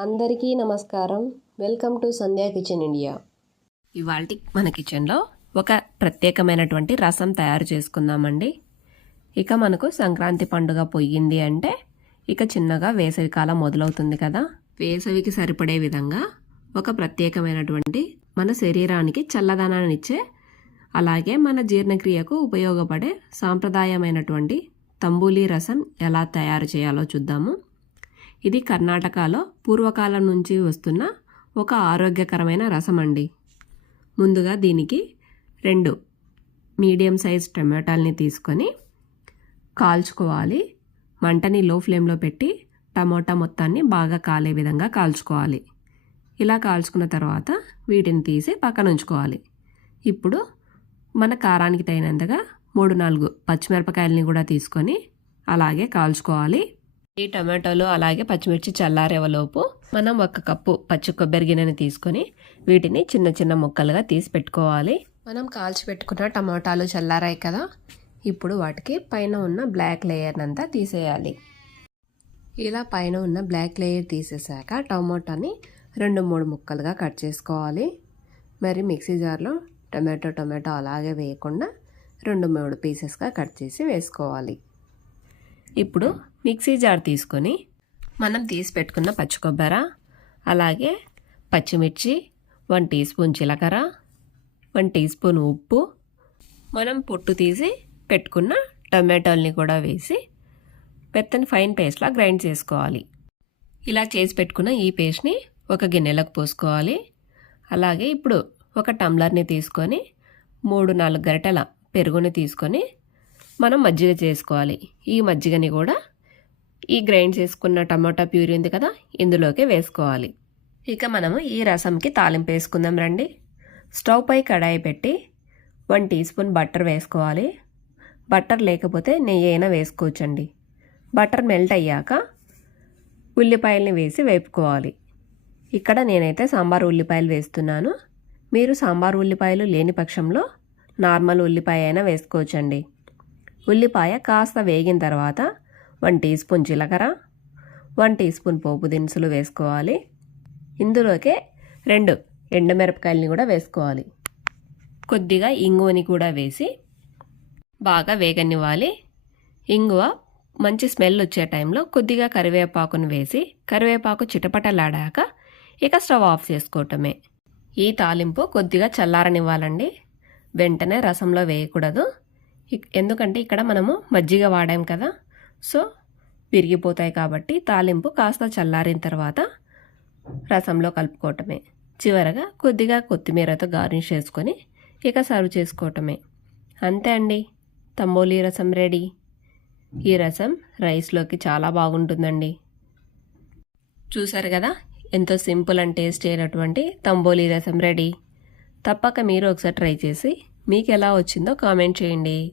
అందరికీ నమస్కారం. Welcome to Sandhya kitchen India. ఇవాళ మన కిచెన్లో ఒక ప్రత్యేకమైనటువంటి రసం తయారు చేసుకుందామండి. ఇక మనకు సంక్రాంతి పండుగ పొయ్యింది అంటే ఇక చిన్నగా వేసవి కాలం మొదలవుతుంది కదా. వేసవికి సరిపడే విధంగా ఒక ప్రత్యేకమైనటువంటి మన శరీరానికి చల్లదనాన్ని ఇచ్చే అలాగే మన జీర్ణక్రియకు ఉపయోగపడే సాంప్రదాయమైనటువంటి తంబూలీ రసం ఎలా తయారు చేయాలో చూద్దాము. ఇది కర్ణాటకలో పూర్వకాలం నుంచి వస్తున్న ఒక ఆరోగ్యకరమైన రసం అండి ముందుగా దీనికి రెండు మీడియం సైజ్ టమాటాలని తీసుకొని కాల్చుకోవాలి. మంటని లో ఫ్లేమ్లో పెట్టి టమోటా మొత్తాన్ని బాగా కాలే విధంగా కాల్చుకోవాలి. ఇలా కాల్చుకున్న తర్వాత వీటిని తీసి పక్కన ఉంచుకోవాలి. ఇప్పుడు మన కారానికి తగినంతగా మూడు నాలుగు పచ్చిమిరపకాయలని కూడా తీసుకొని అలాగే కాల్చుకోవాలి. ఈ టమాటోలు అలాగే పచ్చిమిర్చి చల్లారేవలోపు మనం ఒక కప్పు పచ్చి కొబ్బరి గిన్నెని తీసుకొని వీటిని చిన్న చిన్న ముక్కలుగా తీసి పెట్టుకోవాలి. మనం కాల్చి పెట్టుకున్న టమాటాలు చల్లారాయి కదా. ఇప్పుడు వాటికి పైన ఉన్న బ్లాక్ లేయర్ అంతా తీసేయాలి. ఇలా పైన ఉన్న బ్లాక్ లేయర్ తీసేసాక టమాటాని రెండు మూడు ముక్కలుగా కట్ చేసుకోవాలి. మరి మిక్సీ జార్లో టమాటో టమాటో అలాగే వేయకుండా రెండు మూడు పీసెస్గా కట్ చేసి వేసుకోవాలి. ఇప్పుడు మిక్సీ జార్ తీసుకొని మనం తీసి పెట్టుకున్న పచ్చి కొబ్బర అలాగే పచ్చిమిర్చి వన్ టీ స్పూన్ జీలకర్ర వన్ టీ స్పూన్ ఉప్పు. మనం పొట్టు తీసి పెట్టుకున్న టమాటోల్ని కూడా వేసి పెత్తని ఫైన్ పేస్ట్లా గ్రైండ్ చేసుకోవాలి. ఇలా చేసి పెట్టుకున్న ఈ పేస్ట్ని ఒక గిన్నెలకు పోసుకోవాలి. అలాగే ఇప్పుడు ఒక టమ్లర్ని తీసుకొని మూడు నాలుగు గరిటెల పెరుగుని తీసుకొని మనం మజ్జిగ చేసుకోవాలి. ఈ మజ్జిగని కూడా ఈ గ్రైండ్ చేసుకున్న టమాటా ప్యూరీ ఉంది కదా ఇందులోకి వేసుకోవాలి. ఇక మనము ఈ రసంకి తాలింపు వేసుకుందాం రండి. స్టవ్ పై కడాయి పెట్టి వన్ టీ స్పూన్ బటర్ వేసుకోవాలి. బటర్ లేకపోతే నెయ్యి అయినా వేసుకోవచ్చండి. బటర్ మెల్ట్ అయ్యాక ఉల్లిపాయల్ని వేసి వేపుకోవాలి. ఇక్కడ నేనైతే సాంబార్ ఉల్లిపాయలు వేస్తున్నాను. మీరు సాంబార్ ఉల్లిపాయలు లేని పక్షంలో నార్మల్ ఉల్లిపాయ అయినా వేసుకోవచ్చండి. ఉల్లిపాయ కాస్త వేగిన తర్వాత వన్ టీ స్పూన్ జీలకర్ర వన్ టీ స్పూన్ పోపు దినుసులు వేసుకోవాలి. ఇందులోకే రెండు ఎండుమిరపకాయలని కూడా వేసుకోవాలి. కొద్దిగా ఇంగువని కూడా వేసి బాగా వేగనివ్వాలి. ఇంగువ మంచి స్మెల్ వచ్చే టైంలో కొద్దిగా కరివేపాకును వేసి కరివేపాకు చిటపటలాడాక ఇక స్టవ్ ఆఫ్ చేసుకోవటమే. ఈ తాలింపు కొద్దిగా చల్లారనివ్వాలండి. వెంటనే రసంలో వేయకూడదు. ఎందుకంటే ఇక్కడ మనము మజ్జిగ వాడాం కదా. సో విరిగిపోతాయి కాబట్టి తాలింపు కాస్త చల్లారిన తర్వాత రసంలో కలుపుకోవటమే. చివరగా కొద్దిగా కొత్తిమీరతో గార్నిష్ చేసుకొని ఇక సర్వ్ చేసుకోవటమే. అంతే అండి. తంబోలి రసం రెడీ. ఈ రసం రైస్లోకి చాలా బాగుంటుందండి. చూసారు కదా? ఎంతో సింపుల్ అండ్ టేస్ట్ అయినటువంటి తంబోలి రసం రెడీ. తప్పక మీరు ఒకసారి ట్రై చేసి మీకు ఎలా వచ్చిందో కామెంట్ చేయండి.